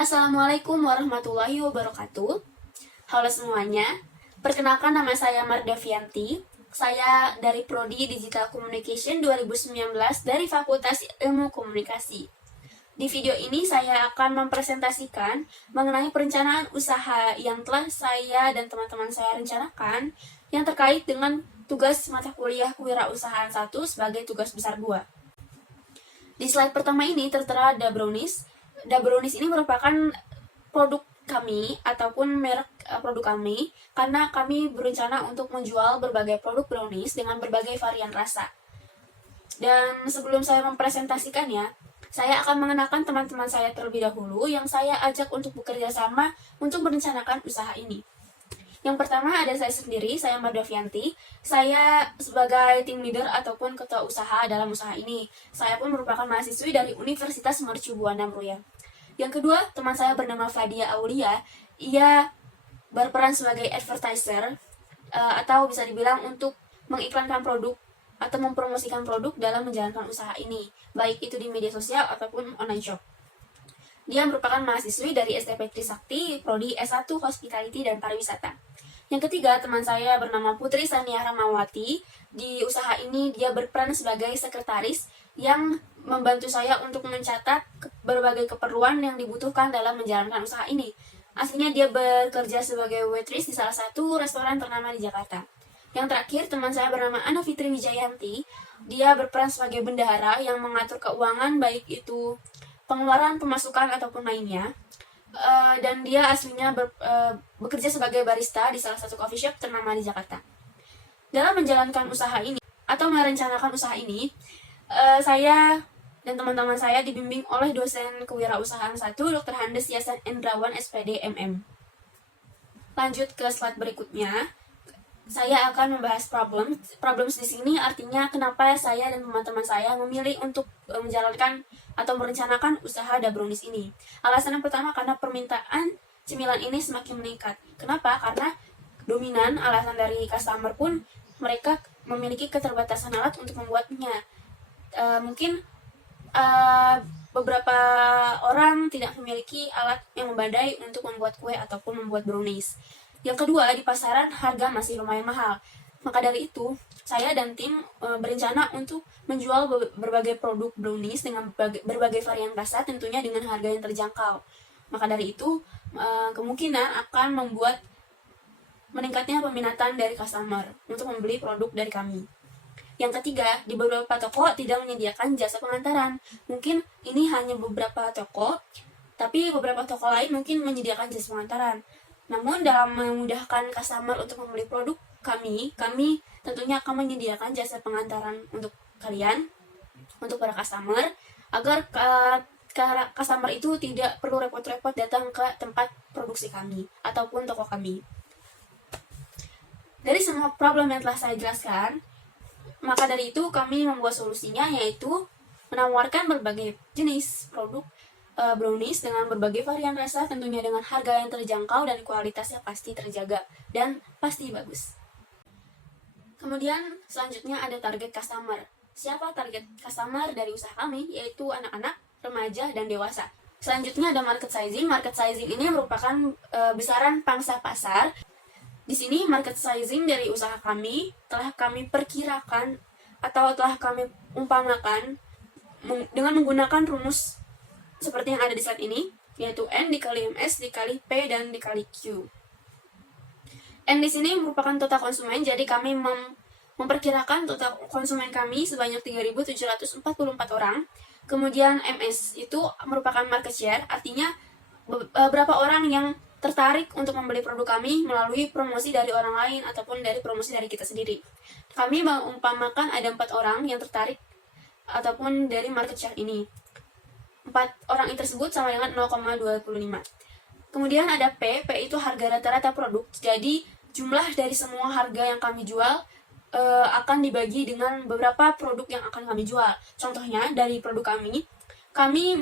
Assalamualaikum warahmatullahi wabarakatuh. Halo semuanya, perkenalkan nama saya Mardavianti. Saya dari Prodi Digital Communication 2019 dari Fakultas Ilmu Komunikasi. Di video ini saya akan mempresentasikan mengenai perencanaan usaha yang telah saya dan teman-teman saya rencanakan yang terkait dengan tugas mata kuliah Kewirausahaan 1 sebagai tugas besar 2. Di slide pertama ini tertera Da Brownies. Da Brownies ini merupakan produk kami ataupun merek produk kami karena kami berencana untuk menjual berbagai produk brownies dengan berbagai varian rasa. Dan sebelum saya mempresentasikannya, saya akan mengenalkan teman-teman saya terlebih dahulu yang saya ajak untuk bekerja sama untuk merencanakan usaha ini. Yang pertama ada saya sendiri, saya Mardavianti. Saya sebagai tim leader ataupun ketua usaha dalam usaha ini. Saya pun merupakan mahasiswi dari Universitas Mercu Buana Mruya. Yang kedua, teman saya bernama Fadia Aulia. Ia berperan sebagai advertiser atau bisa dibilang untuk mengiklankan produk atau mempromosikan produk dalam menjalankan usaha ini, baik itu di media sosial ataupun online shop. Dia merupakan mahasiswi dari STP Trisakti, Prodi S1 Hospitality dan Pariwisata. Yang ketiga, teman saya bernama Putri Sania Ramawati. Di usaha ini dia berperan sebagai sekretaris yang membantu saya untuk mencatat berbagai keperluan yang dibutuhkan dalam menjalankan usaha ini. Aslinya dia bekerja sebagai waitress di salah satu restoran ternama di Jakarta. Yang terakhir, teman saya bernama Ana Fitri Wijayanti. Dia berperan sebagai bendahara yang mengatur keuangan, baik itu pengeluaran, pemasukan, ataupun lainnya. Dan dia aslinya bekerja sebagai barista di salah satu coffee shop ternama di Jakarta. Dalam menjalankan usaha ini, atau merencanakan usaha ini, saya dan teman-teman saya dibimbing oleh dosen Kewirausahaan 1, Dr. Handes Yasan Endrawan, SPD, MM. Lanjut ke slide berikutnya. Saya akan membahas problems di sini artinya kenapa saya dan teman-teman saya memilih untuk menjalankan atau merencanakan usaha Da Brownies ini. Alasan yang pertama karena permintaan cemilan ini semakin meningkat. Kenapa? Karena dominan alasan dari customer pun mereka memiliki keterbatasan alat untuk membuatnya. Mungkin beberapa orang tidak memiliki alat yang memadai untuk membuat kue ataupun membuat brownies. Yang kedua, di pasaran harga masih lumayan mahal. Maka dari itu, saya dan tim berencana untuk menjual berbagai produk brownies dengan berbagai varian rasa, tentunya dengan harga yang terjangkau. Maka dari itu, kemungkinan akan membuat meningkatnya peminatan dari customer untuk membeli produk dari kami. Yang ketiga, di beberapa toko tidak menyediakan jasa pengantaran. Mungkin ini hanya beberapa toko, tapi beberapa toko lain mungkin menyediakan jasa pengantaran. Namun dalam memudahkan customer untuk membeli produk kami tentunya akan menyediakan jasa pengantaran untuk kalian, untuk para customer, agar customer itu tidak perlu repot-repot datang ke tempat produksi kami ataupun toko kami. Dari semua problem yang telah saya jelaskan, maka dari itu kami membuat solusinya, yaitu menawarkan berbagai jenis produk brownies dengan berbagai varian rasa, tentunya dengan harga yang terjangkau dan kualitasnya pasti terjaga dan pasti bagus. Kemudian selanjutnya ada target customer. Siapa target customer dari usaha kami? Yaitu anak-anak, remaja, dan dewasa. Selanjutnya ada market sizing. Market sizing ini merupakan besaran pangsa pasar. Di sini market sizing dari usaha kami telah kami perkirakan atau telah kami umpamakan dengan menggunakan rumus seperti yang ada di slide ini, yaitu N dikali MS dikali P dan dikali Q. N di sini merupakan total konsumen, jadi kami memperkirakan total konsumen kami sebanyak 3.744 orang. Kemudian MS itu merupakan market share, artinya berapa orang yang tertarik untuk membeli produk kami melalui promosi dari orang lain ataupun dari promosi dari kita sendiri. Kami mengumpamakan ada 4 orang yang tertarik ataupun dari market share ini. 4 orang ini tersebut sama dengan 0,25. Kemudian ada P itu harga rata-rata produk. Jadi jumlah dari semua harga yang kami jual akan dibagi dengan beberapa produk yang akan kami jual. Contohnya dari produk kami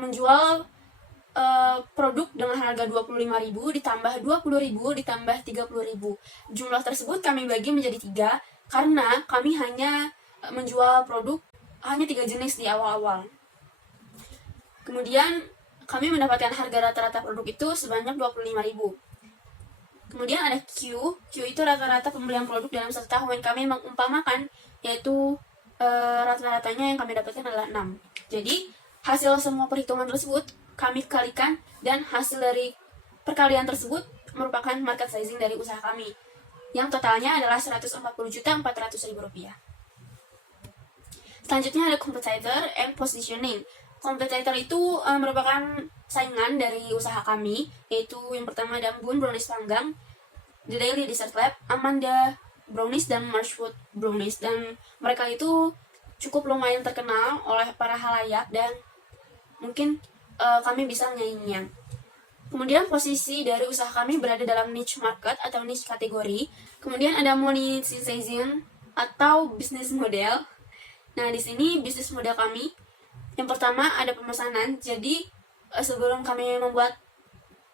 menjual produk dengan harga 25.000 ditambah 20.000 ditambah 30.000. Jumlah tersebut kami bagi menjadi 3 karena kami hanya menjual produk hanya 3 jenis di awal-awal. Kemudian kami mendapatkan harga rata-rata produk itu sebanyak 25.000. Kemudian ada Q itu rata-rata pembelian produk dalam satu tahun. Kami mengumpamakan yaitu rata-ratanya yang kami dapatkan adalah 6. Jadi hasil semua perhitungan tersebut kami kalikan, dan hasil dari perkalian tersebut merupakan market sizing dari usaha kami, yang totalnya adalah Rp140.400.000. Selanjutnya ada competitor and positioning. Competitor itu merupakan saingan dari usaha kami, yaitu yang pertama ada Bun Brownies Panggang, The Daily Dessert Lab, Amanda Brownies, dan Marshwood Brownies. Dan mereka itu cukup lumayan terkenal oleh para halayak, dan mungkin kami bisa menyainginya. Kemudian posisi dari usaha kami berada dalam niche market atau niche kategori. Kemudian ada monetization atau business model. Nah, di sini bisnis model kami yang pertama ada pemesanan. Jadi sebelum kami membuat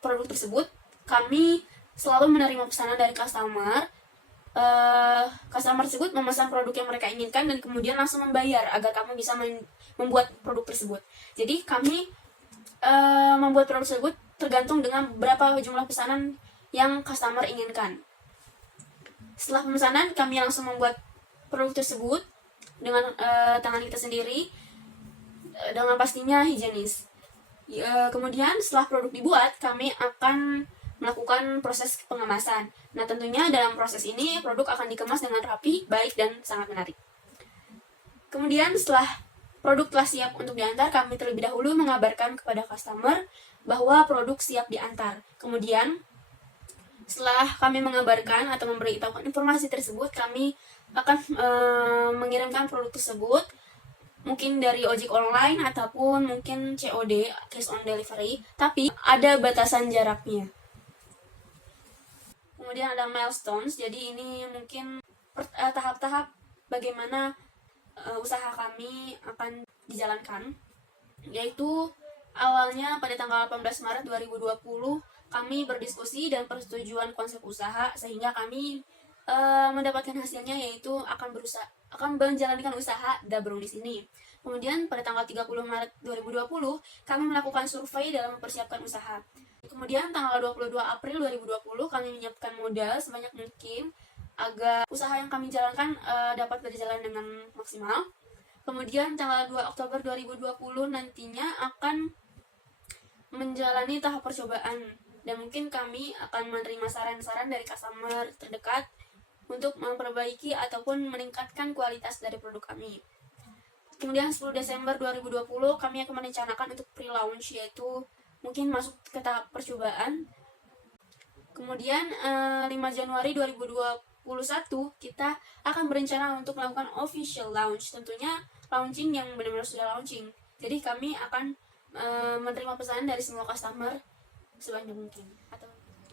produk tersebut, kami selalu menerima pesanan dari customer. Customer tersebut memesan produk yang mereka inginkan dan kemudian langsung membayar agar kami bisa membuat produk tersebut. Jadi kami membuat produk tersebut tergantung dengan berapa jumlah pesanan yang customer inginkan. Setelah pemesanan, kami langsung membuat produk tersebut dengan tangan kita sendiri, dengan pastinya higienis. Kemudian setelah produk dibuat, kami akan melakukan proses pengemasan. Nah, tentunya dalam proses ini produk akan dikemas dengan rapi, baik, dan sangat menarik. Kemudian setelah produk telah siap untuk diantar, kami terlebih dahulu mengabarkan kepada customer bahwa produk siap diantar. Kemudian setelah kami mengabarkan atau memberitahukan informasi tersebut, kami akan mengirimkan produk tersebut mungkin dari ojek online ataupun mungkin COD, cash on delivery, tapi ada batasan jaraknya. Kemudian ada milestones, jadi ini mungkin tahap-tahap bagaimana usaha kami akan dijalankan, yaitu awalnya pada tanggal 18 Maret 2020 kami berdiskusi dan persetujuan konsep usaha, sehingga kami mendapatkan hasilnya, yaitu akan menjalankan usaha The Brownies ini. Kemudian pada tanggal 30 Maret 2020 kami melakukan survei dalam mempersiapkan usaha. Kemudian tanggal 22 April 2020 kami menyiapkan modal sebanyak mungkin agar usaha yang kami jalankan dapat berjalan dengan maksimal. Kemudian tanggal 2 Oktober 2020 nantinya akan menjalani tahap percobaan, dan mungkin kami akan menerima saran-saran dari customer terdekat untuk memperbaiki ataupun meningkatkan kualitas dari produk kami. Kemudian 10 Desember 2020 kami akan merencanakan untuk pre-launch, yaitu mungkin masuk ke tahap percobaan. Kemudian 5 Januari 2021 kita akan berencana untuk melakukan official launch, tentunya launching yang benar-benar sudah launching. Jadi kami akan menerima pesanan dari semua customer sebanyak mungkin.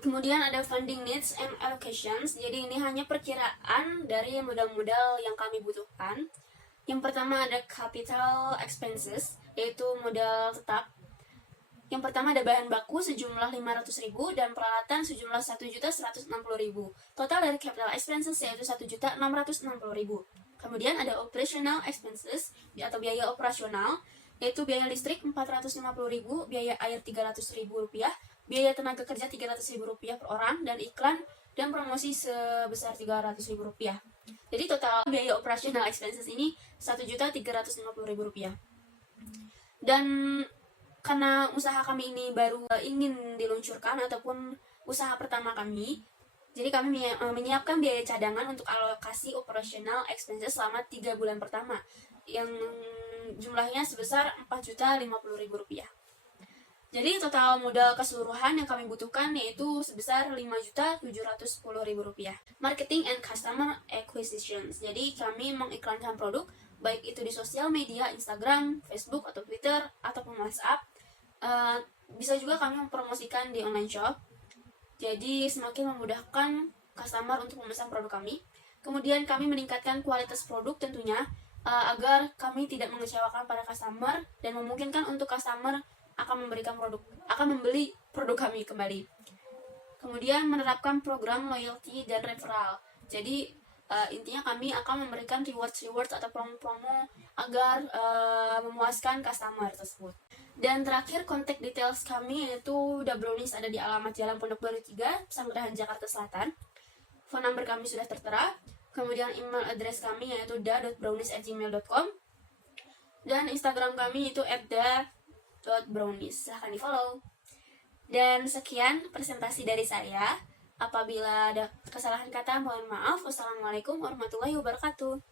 Kemudian ada funding needs and allocations. Jadi ini hanya perkiraan dari modal-modal yang kami butuhkan. Yang pertama ada capital expenses, yaitu modal tetap. Yang pertama ada bahan baku sejumlah 500.000 dan peralatan sejumlah 1.160.000. Total dari capital expenses yaitu 1.660.000. Kemudian ada operational expenses atau biaya operasional, yaitu biaya listrik 450.000, biaya air 300.000 rupiah, biaya tenaga kerja 300.000 rupiah per orang, dan iklan dan promosi sebesar 300.000 rupiah. Jadi total biaya operational expenses ini 1.350.000 rupiah. Dan karena usaha kami ini baru ingin diluncurkan ataupun usaha pertama kami, jadi kami menyiapkan biaya cadangan untuk alokasi operational expenses selama 3 bulan pertama, yang jumlahnya sebesar 4.050.000 rupiah. Jadi total modal keseluruhan yang kami butuhkan yaitu sebesar 5.710.000 rupiah. Marketing and customer acquisitions. Jadi kami mengiklankan produk baik itu di sosial media, Instagram, Facebook, atau Twitter, ataupun WhatsApp. Bisa juga kami mempromosikan di online shop. Jadi semakin memudahkan customer untuk memesan produk kami. Kemudian kami meningkatkan kualitas produk tentunya agar kami tidak mengecewakan para customer dan memungkinkan untuk customer akan membeli produk kami kembali. Kemudian menerapkan program loyalty dan referral. Jadi intinya kami akan memberikan reward atau promo-promo agar memuaskan customer tersebut. Dan terakhir, kontak details kami yaitu The Brownies ada di alamat Jalan Pondok Baru 3, Pesanggerahan, Jakarta Selatan. Phone number kami sudah tertera. Kemudian email address kami yaitu da.brownies@gmail.com. Dan Instagram kami itu @da.brownies. Silahkan di follow. Dan sekian presentasi dari saya. Apabila ada kesalahan kata, mohon maaf. Wassalamualaikum warahmatullahi wabarakatuh.